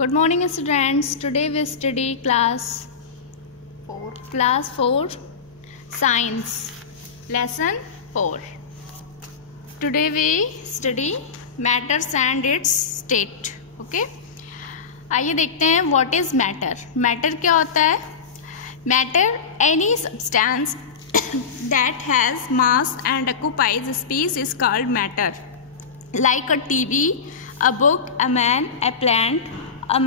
Good morning students. Today we study class 4 science lesson 4. Today we study matters and its state. Okay, आइए देखते हैं what is matter. Matter क्या होता है? Matter any substance that has mass and occupies space is called matter. Like a TV, a book, a man, a plant, a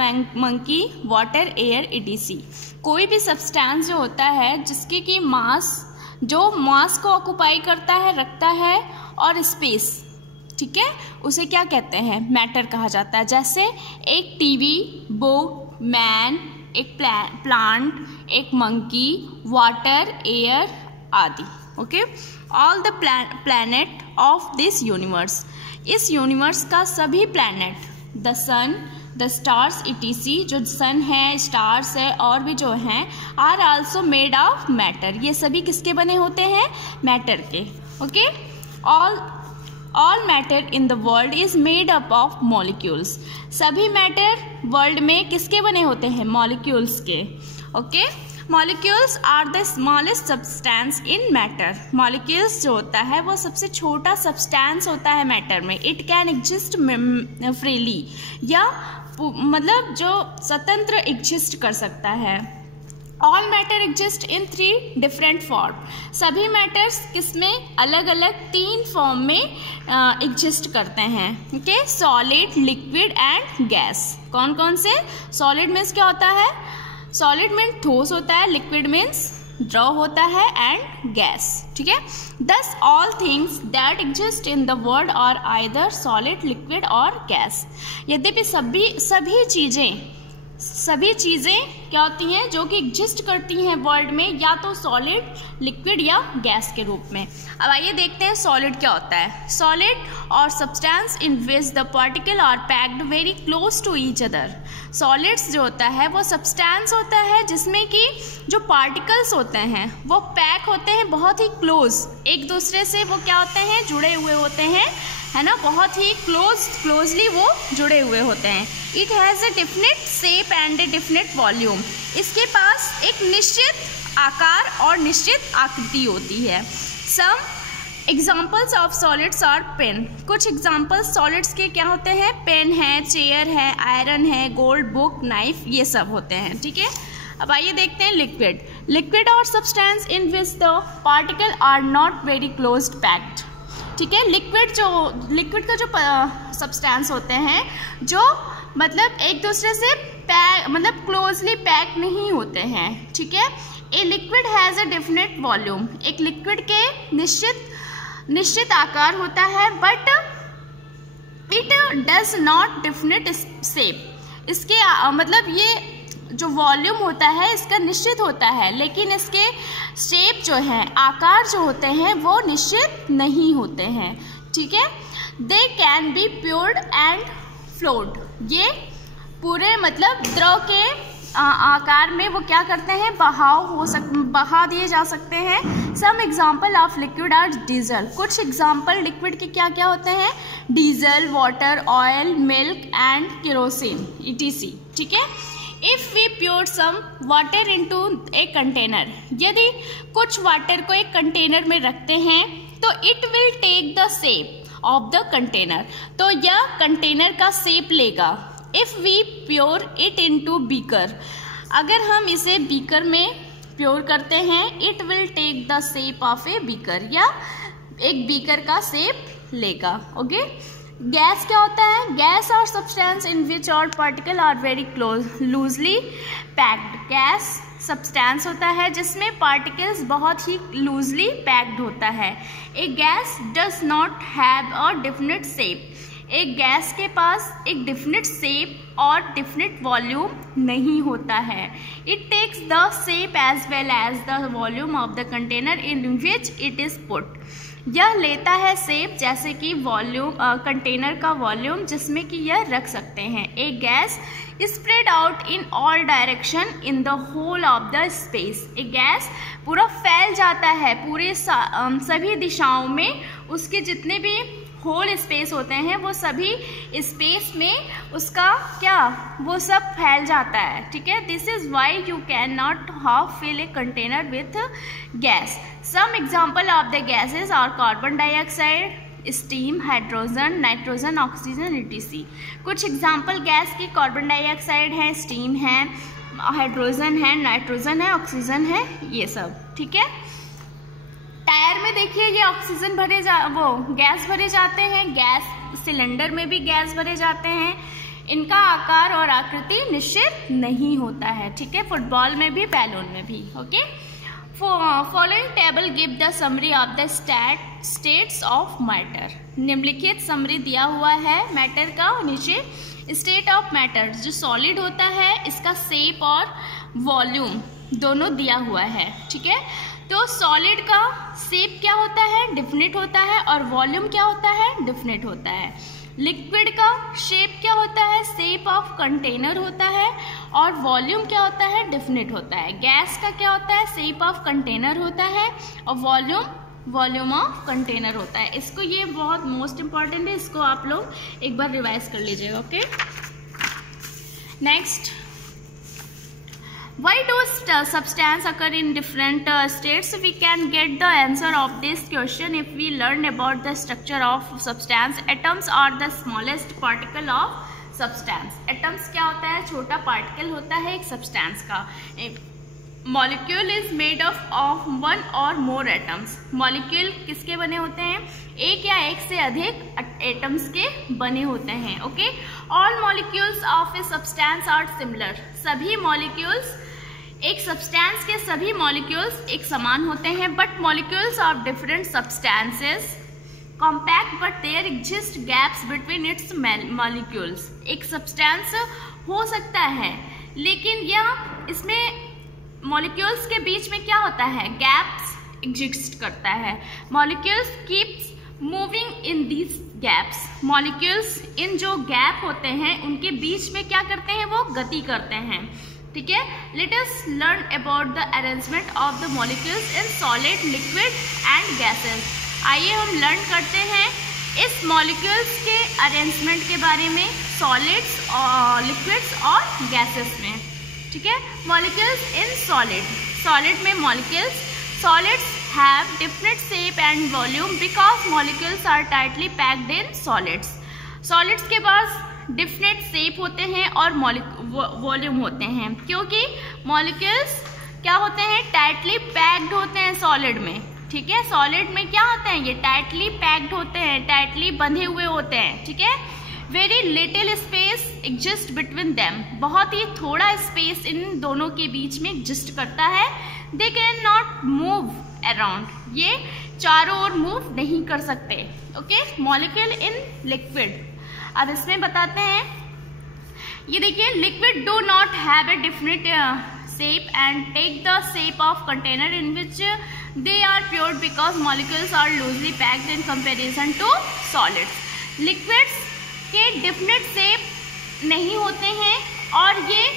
monkey, water, air, etc. कोई भी substance जो होता है जिसकी की जो मास को ऑक्युपाई करता है, रखता है और स्पेस, ठीक है, उसे क्या कहते हैं? मैटर कहा जाता है. जैसे एक टीवी, बुक, मैन, एक प्लांट, एक मंकी, वाटर, एयर आदि. Okay, all the planet of this universe, इस यूनिवर्स का सभी planet, the sun, the stars etc, जो सन है, स्टार्स है और भी जो हैं, are also made of matter. ये सभी किसके बने होते हैं? मैटर के. Okay, all matter in the world is made up of molecules. सभी मैटर वर्ल्ड में किसके बने होते हैं? मॉलिक्यूल्स के. Okay, molecules are the smallest substance in matter. Molecules जो होता है वो सबसे छोटा सब्सटेंस होता है मैटर में. इट कैन एग्जिस्ट फ्रीली, या मतलब जो स्वतंत्र एग्जिस्ट कर सकता है. All matter exist in 3 different form. सभी मैटर्स किसमें? अलग अलग 3 फॉर्म में एग्जिस्ट करते हैं. Okay, solid, liquid and gas. कौन कौन से? सॉलिड मीन्स क्या होता है? सॉलिड मीन्स ठोस होता है, लिक्विड मीन्स ड्रॉ होता है, एंड गैस. ठीक है, thus all things that exist in the world are either solid, liquid और गैस. यद्यपि सभी चीज़ें क्या होती हैं जो कि एग्जिस्ट करती हैं वर्ल्ड में, या तो सॉलिड, लिक्विड या गैस के रूप में. अब आइए देखते हैं सॉलिड क्या होता है. Solid are substance in which the particle are packed very close to each other. Solids जो होता है वो सब्सटेंस होता है जिसमें कि जो पार्टिकल्स होते हैं वो पैक होते हैं बहुत ही क्लोज, एक दूसरे से वो क्या होते हैं? जुड़े हुए होते हैं, है ना, बहुत ही क्लोजली वो जुड़े हुए होते हैं. It has a definite shape and A definite volume. इसके पास एक निश्चित आकार और निश्चित आकृति होती है. Some examples of solids are pen. कुछ एग्जाम्पल्स सॉलिड्स के क्या होते हैं? पेन है, चेयर है, आयरन है, गोल्ड, बुक, नाइफ, ये सब होते हैं. ठीक है, अब आइए देखते हैं liquid. Liquid are substance in which the particle are not very close packed. ठीक है, लिक्विड का जो सब्सटेंस होते हैं जो मतलब एक दूसरे से मतलब क्लोजली पैक नहीं होते हैं. ठीक है, a liquid has a definite volume. एक लिक्विड के निश्चित आकार होता है, but it does not definite shape. इसके मतलब ये जो वॉल्यूम होता है इसका निश्चित होता है, लेकिन इसके शेप जो है, आकार जो होते हैं वो निश्चित नहीं होते हैं. ठीक है, they can be poured and float. ये पूरे मतलब द्रव के आकार में वो क्या करते हैं? बहा दिए जा सकते हैं. Some example of liquid are diesel. कुछ एग्जाम्पल लिक्विड के क्या क्या होते हैं? Diesel, water, oil, milk and kerosene etc. ठीक है, if we pour some water into a container. यदि कुछ वाटर को एक कंटेनर में रखते हैं तो it will take the shape of the container. तो यह कंटेनर का शेप लेगा. If we pour it into beaker. अगर हम इसे बीकर में प्योर करते हैं, it will take the shape of a beaker, या एक बीकर का शेप लेगा. ओके, गैस क्या होता है? गैस और substance in which are particle are very close loosely packed. Gas substance होता है जिसमें पार्टिकल्स बहुत ही लूजली पैक्ड होता है. A gas does not have a definite shape. एक गैस के पास एक डेफिनेट शेप और डेफिनेट वॉल्यूम नहीं होता है. It takes the shape as well as the volume of the container in which it is put. यह लेता है शेप जैसे कि वॉल्यूम कंटेनर का वॉल्यूम जिसमें कि यह रख सकते हैं. A gas spread out in all direction in the whole of the space. A gas पूरा फैल जाता है पूरे सभी दिशाओं में. उसके जितने भी होल स्पेस होते हैं वो सभी स्पेस में उसका क्या वो सब फैल जाता है, ठीक है। This is why you can not half fill a container with gas. Some example of the gases are carbon dioxide, steam, hydrogen, nitrogen, oxygen, etc। कुछ एग्जाम्पल गैस की कार्बन डाइऑक्साइड है, स्टीम है, हाइड्रोजन है, nitrogen है, oxygen है, ये सब, ठीक है। टायर में देखिए ये ऑक्सीजन गैस भरे जाते हैं, गैस सिलेंडर में भी गैस भरे जाते हैं, इनका आकार और आकृति निश्चित नहीं होता है, ठीक है। फुटबॉल में भी, बैलून में भी, okay. Following table give the summary of the states of matter. निम्नलिखित समरी दिया हुआ है मैटर का। नीचे स्टेट ऑफ मैटर जो सॉलिड होता है इसका शेप और वॉल्यूम दोनों दिया हुआ है, ठीक है। तो सॉलिड का शेप क्या होता है, डिफिनिट होता है, और वॉल्यूम क्या होता है, डिफिनिट होता है। लिक्विड का शेप क्या होता है, शेप ऑफ कंटेनर होता है, और वॉल्यूम क्या होता है, डिफिनिट होता है। गैस का क्या होता है, शेप ऑफ कंटेनर होता है, और वॉल्यूम ऑफ कंटेनर होता है। इसको ये बहुत मोस्ट इंपॉर्टेंट है, इसको आप लोग एक बार रिवाइज कर लीजिएगा, okay. Next, why do substance occur in different states? We can get the answer of this question if we learn about the structure of substance. Atoms are the smallest particle of substance. Atoms क्या होता है, छोटा particle होता है एक substance का। Molecule is made of one और मोर atoms. Molecule किसके बने होते हैं, एक या एक से अधिक एटम्स के बने होते हैं, okay. All molecules of a substance are similar. सभी मॉलिक्यूल्स एक सब्सटेंस के सभी मॉलिक्यूल्स एक समान होते हैं, but molecules of different substances compact but there exist gaps between its molecules. एक सब्सटेंस हो सकता है लेकिन यह इसमें मॉलिक्यूल्स के बीच में क्या होता है, गैप्स एग्जिस्ट करता है। Molecules keeps moving in these gaps. Molecules in जो गैप होते हैं उनके बीच में क्या करते हैं, वो गति करते हैं, ठीक है। Let us learn about the arrangement of the molecules in solid, liquid and gases. आइए हम लर्न करते हैं इस मॉलिक्यूल्स के अरेंजमेंट के बारे में सॉलिड्स और लिक्विड्स और गैसेस में, ठीक है। मॉलिक्यूल्स इन सॉलिड में molecules solids have different shape and volume because molecules are tightly packed in solids. Solids के पास different shape होते हैं और वॉल्यूम होते हैं क्योंकि molecules क्या होते हैं, tightly packed होते हैं सॉलिड में, ठीक है। सॉलिड में क्या होते हैं, ये tightly packed होते हैं, tightly बंधे हुए होते हैं, ठीक है। Very little space exist between them. बहुत ही थोड़ा स्पेस इन दोनों के बीच में एग्जिस्ट करता है। They cannot move अराउंड, ये चारों ओर मूव नहीं कर सकते, ओके। मॉलिक्यूल इन लिक्विड, अब इसमें बताते हैं, ये देखिए liquid do not have a definite shape and take the shape of container in which they are pour because molecules are loosely packed in comparison to solids. Liquids के definite shape नहीं होते हैं और ये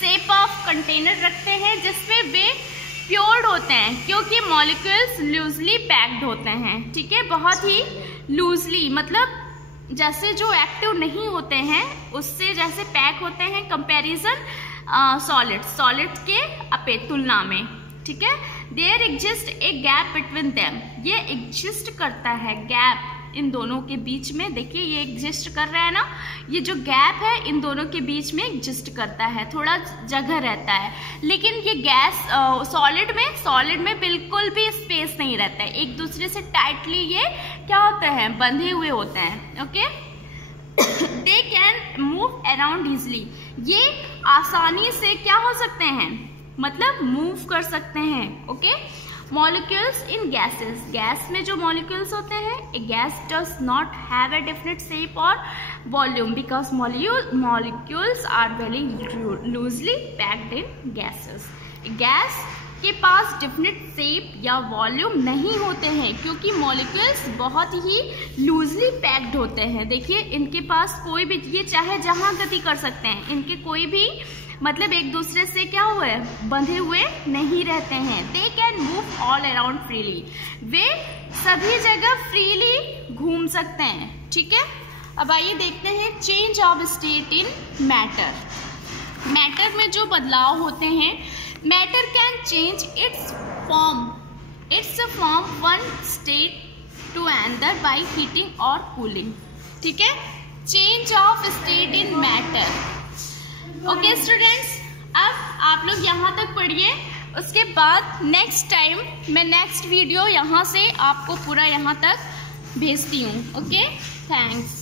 शेप ऑफ कंटेनर रखते हैं जिसमें वे प्योर्ड होते हैं क्योंकि मॉलिक्यूल्स लूजली पैक्ड होते हैं, ठीक है। बहुत ही लूजली मतलब जैसे जो एक्टिव नहीं होते हैं उससे जैसे पैक होते हैं कंपैरिजन सॉलिड्स के तुलना में, ठीक है। There exist a gap between them, ये एग्जिस्ट करता है गैप इन दोनों के बीच में। देखिए ये एग्जिस्ट कर रहा है ना, ये जो गैप है इन दोनों के बीच में एग्जिस्ट करता है, थोड़ा जगह रहता है। लेकिन ये गैस सॉलिड में बिल्कुल भी स्पेस नहीं रहता है, एक दूसरे से टाइटली ये क्या होते हैं, बंधे हुए होते हैं, okay. They can move around easily, ये आसानी से क्या हो सकते हैं, मतलब मूव कर सकते हैं, okay. Molecules in gases, gas में जो मॉलिक्यूल्स होते हैं, a gas does not have a definite shape और volume because molecules are very loosely packed in gases. Gas के पास डेफिनेट शेप या वॉल्यूम नहीं होते हैं, क्योंकि मॉलिक्यूल्स बहुत ही लूजली पैक्ड होते हैं। देखिए इनके पास कोई भी, ये चाहे जहाँ गति कर सकते हैं, इनके कोई भी मतलब एक दूसरे से क्या हुए, बंधे हुए नहीं रहते हैं। They can move all around freely, वे सभी जगह फ्रीली घूम सकते हैं। ठीक है, अब आइए देखते हैं change of state in matter. Matter में जो बदलाव होते हैं, matter can change its form one state to another by heating और कूलिंग। ठीक है, change of state in matter. Okay students, अब आप लोग यहाँ तक पढ़िए, उसके बाद नेक्स्ट टाइम मैं नेक्स्ट वीडियो यहाँ से आपको पूरा यहाँ तक भेजती हूँ। Okay, thanks.